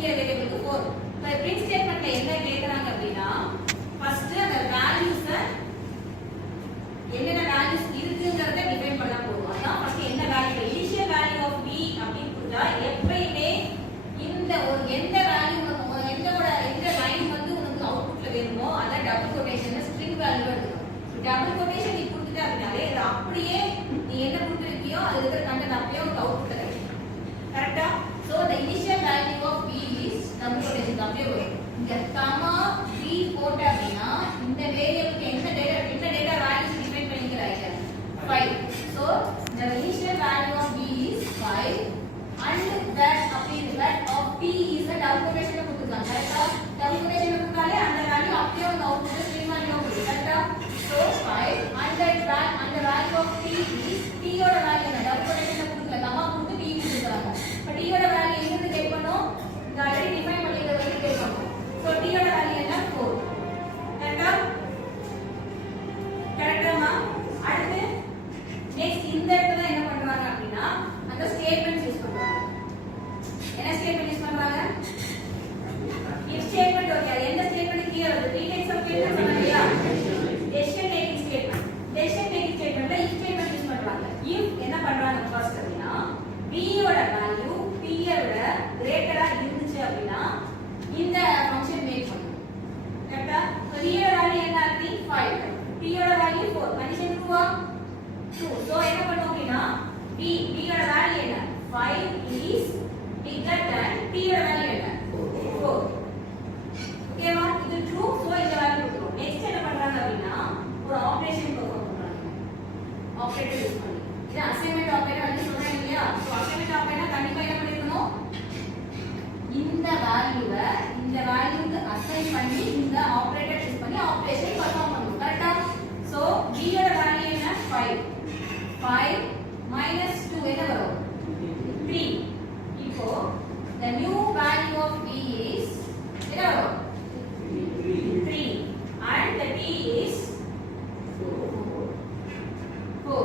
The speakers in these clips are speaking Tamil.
variable க்கு 4. இப்போ print statementல என்ன கேக்குறாங்க அப்படினா ஃபர்ஸ்ட் அந்த values என்னென்ன values இருக்குங்கறத டிஃபைன் பண்ணா போதும். அதான் ஃபர்ஸ்ட் என்ன value initial value of b அப்படி கொடுத்தா எப்பவுமே இந்த ஒரு எந்த வேல்யூ எந்த லைன் வந்து உங்களுக்கு அவுட்புட்ல வேணுமோ அத டபுள் கோட்டேஷன்ல ஸ்ட்ரிங் வேல்யூ எடுக்கணும். டபுள் கோட்டேஷன் நீ கொடுத்துட்ட அப்படினாலே இது அப்படியே நீ என்ன கொடுத்திருக்கியோ அது இருக்கிற கண்டென்ட் அப்படியே உங்களுக்கு அவுட்புட்ல கிடைக்கும். கரெக்ட்டா? So the initial value of b is double quotation அப்படியே வரும். இங்க கமா b போட்ட அப்படினா இந்த வேரியபிளுக்கு என்ன டேட்டா வேல்யூஸ் டிஃபைன் பண்ணிக்கிறாங்க 5. So the initial value of b is 5 and that of p is a double quotation கொடுத்திருக்காங்க. கரெக்ட்டா? double quotation கொடுத்தாலே அந்த வேல்யூ அப்படியே வந்து அவுட்புட் ஸ்ட்ரிங் வேல்யூ வரும். கரெக்ட்டா? So 5 and the value of p is p ஓட வேல்யூ என்ன double quotation கொடுக்கல கமா கொடுத்து p கொடுத்திருக்காங்க. பட் t ஓட வேல்யூ எங்க இருந்து கெட் பண்ணோம்? இந்த ஆல்ரெடி டிஃபைன் பண்ணிருக்க வேல்யூ கெட் பண்ணோம். சோ t ஓட வேல்யூ என்ன 4. கரெக்ட்டா? கரெக்ட்டாமா? அடுத்து நெக்ஸ்ட் இந்த இடத்துல என்ன பண்றாங்க அப்படினா அந்த ஸ்டேட்மென்ட்ஸ் யூஸ் பண்றாங்க. என்ன ஸ்டேட்மென்ட் யூஸ் பண்றாங்க? if ஸ்டேட்மென்ட் ஓகே எந்த ஸ்டேட்மென்ட் கீழ வருது? ரீடெக்ஸ் ஆஃப் ஸ்டேட்மென்ட் சொன்னீங்களா? Decision making statement. Decision making ஸ்டேட்மென்ட்ல if ஸ்டேட்மென்ட் யூஸ் பண்றாங்க. if என்ன பண்றாங்க ஃபர்ஸ்ட் அப்படினா b ஓட வேல்யூ p ஓட கிரேட்டரா இருந்துச்சு அப்படினா இந்த ஃபங்க்ஷன் மேக் பண்ணும். கரெக்ட்டா? சோ b ஓட வேல்யூ என்ன ஆகுது? 5. p ஓட வேல்யூ 4. கண்டிஷன் ட்ரூவா? 2. சோ என்ன பண்ணும் அப்படினா b ஓட வேல்யூ என்ன? 5 is bigger than p ஓட வேல்யூ என்ன? 4. ஓகேவா? இது ட்ரூ. சோ இந்த வேல்யூ கொடுக்கிறோம். நெக்ஸ்ட் என்ன பண்றாங்க அப்படினா ஒரு ஆபரேஷன் பெர்ஃபார்ம் பண்றாங்க. ஆபரேட்டர் யூஸ் பண்ணி. இது அசைன்மென்ட் ஆபரேட்டர் வந்து சொல்றேன் இல்லையா? சோ அசைன்மென்ட் ஆபரேட்டர் கண்டிப்பா என்ன பண்ணிருக்கணும்? இந்த வேல்யூக்கு அசைன் பண்ணி இந்த ஆபரேட்டர் யூஸ் பண்ணி ஆபரேஷன் பெர்ஃபார்ம் பண்ணனும். கரெக்ட்டா? சோ b ஓட வேல்யூ என்ன? 5. 5 minus 2 என்ன வரும்? 3. இப்போ the new value of b is என்ன வரும்? 3 and the t is 4.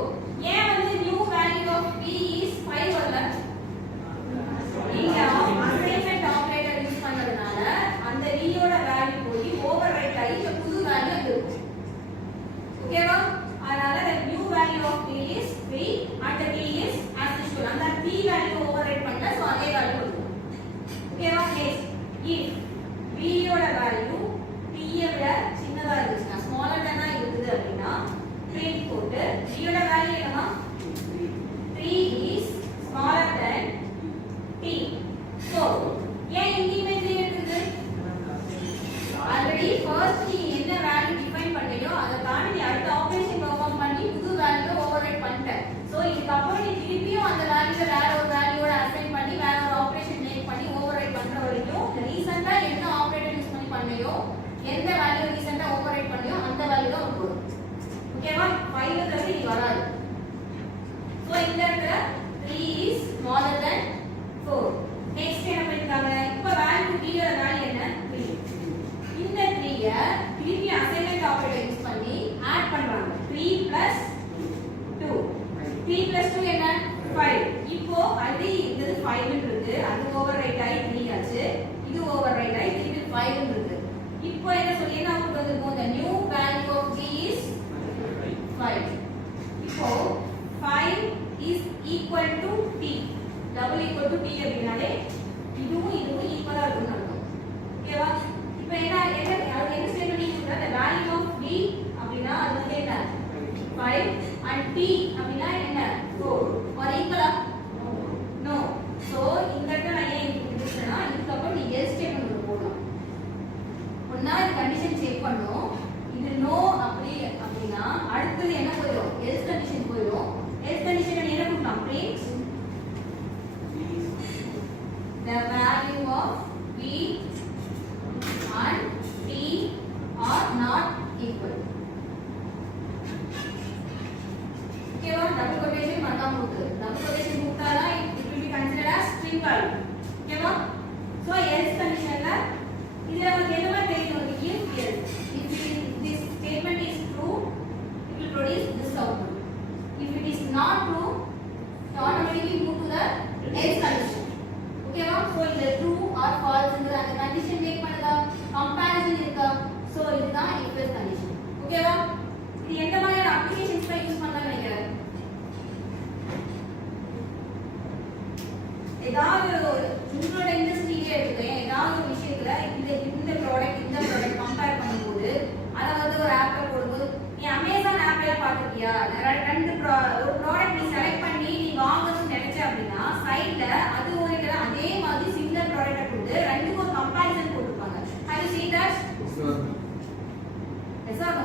ஏன் வந்து new value of b is 5 வரல? நீங்க அசைன்மென்ட் ஆபரேட்டர் யூஸ் பண்றதுனால அந்த v ஓட வேல்யூ போய் ஓவர்ரைட் ஆகி இந்த புது வேல்யூ இருக்கும். ஓகேவா? அதனால the new value of b is 3 and the t is as usual. அந்த t வேல்யூ ஓவர்ரைட் பண்ணல சோ அதே வேல்யூ இருக்கும்.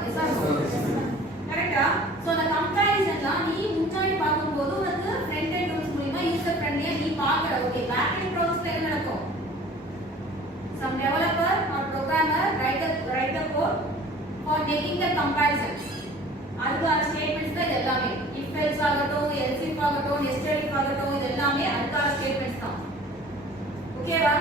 எஸ் ஆர் நோ கரெக்ட்டா சோ அந்த கம்பேரிசன்லாம் நீ முன்னாடி பாக்கும்போது உனக்கு ஃப்ரண்ட் எண்ட் ரூல்ஸ் மூலமா யூசர் ஃப்ரெண்ட்லியா நீ பாக்குற ஓகே பேக் எண்ட் ப்ராசஸ்ல என்ன நடக்கும் some developer or programmer write the code for making the comparison அதுக்கான ஸ்டேட்மெண்ட்ஸ் தான் இது எல்லாமே if else ஆகட்டும் else if ஆகட்டும் nested if ஆகட்டும் இது எல்லாமே அதுக்கான ஸ்டேட்மெண்ட்ஸ் தான் ஓகேவா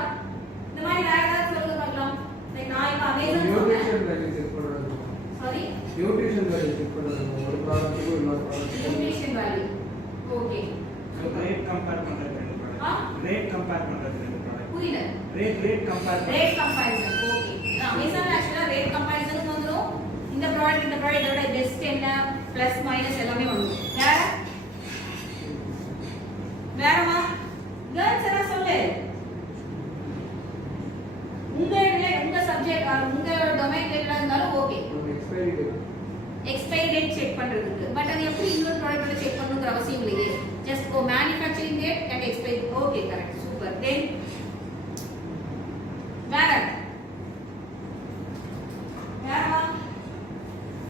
இந்த மாதிரி வேற ஏதாவது சொல்லுங்க பார்க்கலாம் லைக் நான் இப்ப அமேசான் மியூட்டேஷன் வேல்யூ செக் பண்றது சாரி மியூட்டேஷன் வேல்யூ செக் பண்றது ஒரு ப்ராடக்ட்டுக்கு இன்னொரு product mutation value okay rate compare பண்றது ரெண்டு ப்ராடக்ட் ரேட் கம்பேர் பண்றது ரெண்டு ப்ராடக்ட் புரியல rate compare comparison okay Amazon ஆக்சுவலா ரேட் கம்பேரிசன் வந்துரும் இந்த ப்ராடக்ட் இதோட பெஸ்ட் என்ன பிளஸ் மைனஸ் எல்லாமே வந்துரும் வேற